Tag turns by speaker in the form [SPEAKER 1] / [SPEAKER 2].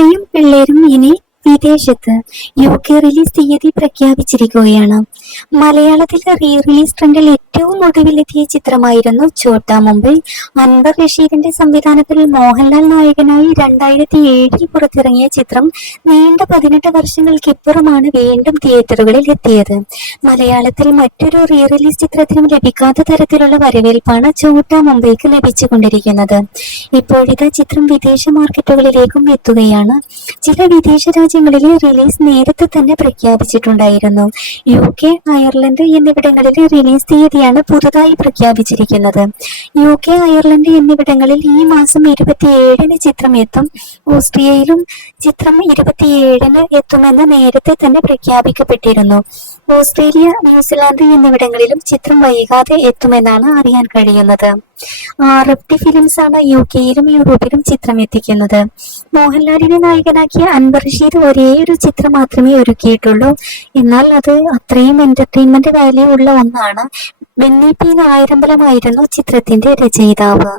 [SPEAKER 1] തള്ളയും പിള്ളേരും ഇനി വിദേശത്ത് യു കെ റിലീസ് തീയതി പ്രഖ്യാപിച്ചിരിക്കുകയാണ്. മലയാളത്തിലെ റീ റിലീസ് ട്രെൻഡിൽ ഏറ്റവും ഒടുവിലെത്തിയ ചിത്രമായിരുന്നു ചോട്ടാ മുംബൈ. അൻവർ റഷീദിന്റെ സംവിധാനത്തിൽ മോഹൻലാൽ നായകനായി രണ്ടായിരത്തി ഏഴിൽ പുറത്തിറങ്ങിയ ചിത്രം നീണ്ട പതിനെട്ട് വർഷങ്ങൾക്കിപ്പുറമാണ് വീണ്ടും തിയേറ്ററുകളിൽ എത്തിയത്. മലയാളത്തിൽ മറ്റൊരു റീ റിലീസ് ചിത്രത്തിനും ലഭിക്കാത്ത തരത്തിലുള്ള വരവേൽപ്പാണ് ചോട്ടാ മുംബൈക്ക് ലഭിച്ചുകൊണ്ടിരിക്കുന്നത്. ഇപ്പോഴിതാ ചിത്രം വിദേശ മാർക്കറ്റുകളിലേക്കും എത്തുകയാണ്. ചില വിദേശ രാജ്യങ്ങളിലെ റിലീസ് നേരത്തെ തന്നെ പ്രഖ്യാപിച്ചിട്ടുണ്ടായിരുന്നു. യു കെ അയർലൻഡ് എന്നിവിടങ്ങളിലെ റിലീസ് തീയതിയാണ് പുതുതായി പ്രഖ്യാപിച്ചിരിക്കുന്നത്. യു കെ അയർലൻഡ് എന്നിവിടങ്ങളിൽ ഈ മാസം ഇരുപത്തിയേഴിന് ചിത്രം എത്തും ഓസ്ട്രിയയിലും ചിത്രം ഇരുപത്തിയേഴിന് എത്തുമെന്ന് നേരത്തെ തന്നെ പ്രഖ്യാപിക്കപ്പെട്ടിരുന്നു. ഓസ്ട്രേലിയ ന്യൂസിലാൻഡ് എന്നിവിടങ്ങളിലും ചിത്രം വൈകാതെ എത്തുമെന്നാണ് അറിയാൻ കഴിയുന്നത്. ആർ ഫിലിംസ് ആണ് യു കെയിലും യൂറോപ്പിലും ചിത്രം എത്തിക്കുന്നത് മോഹൻലാലിനെ നായകനാക്കിയ അൻവർ റഷീദ് ഒരേ ഒരു ചിത്രം മാത്രമേ ഒരുക്കിയിട്ടുള്ളൂ. എന്നാൽ അത് അത്രയും എന്റർടൈൻമെന്റ് വാല്യൂ ഉള്ള ഒന്നാണ്. ബെന്നി പി നായരമ്പലമായിരുന്നു ചിത്രത്തിന്റെ രചയിതാവ്.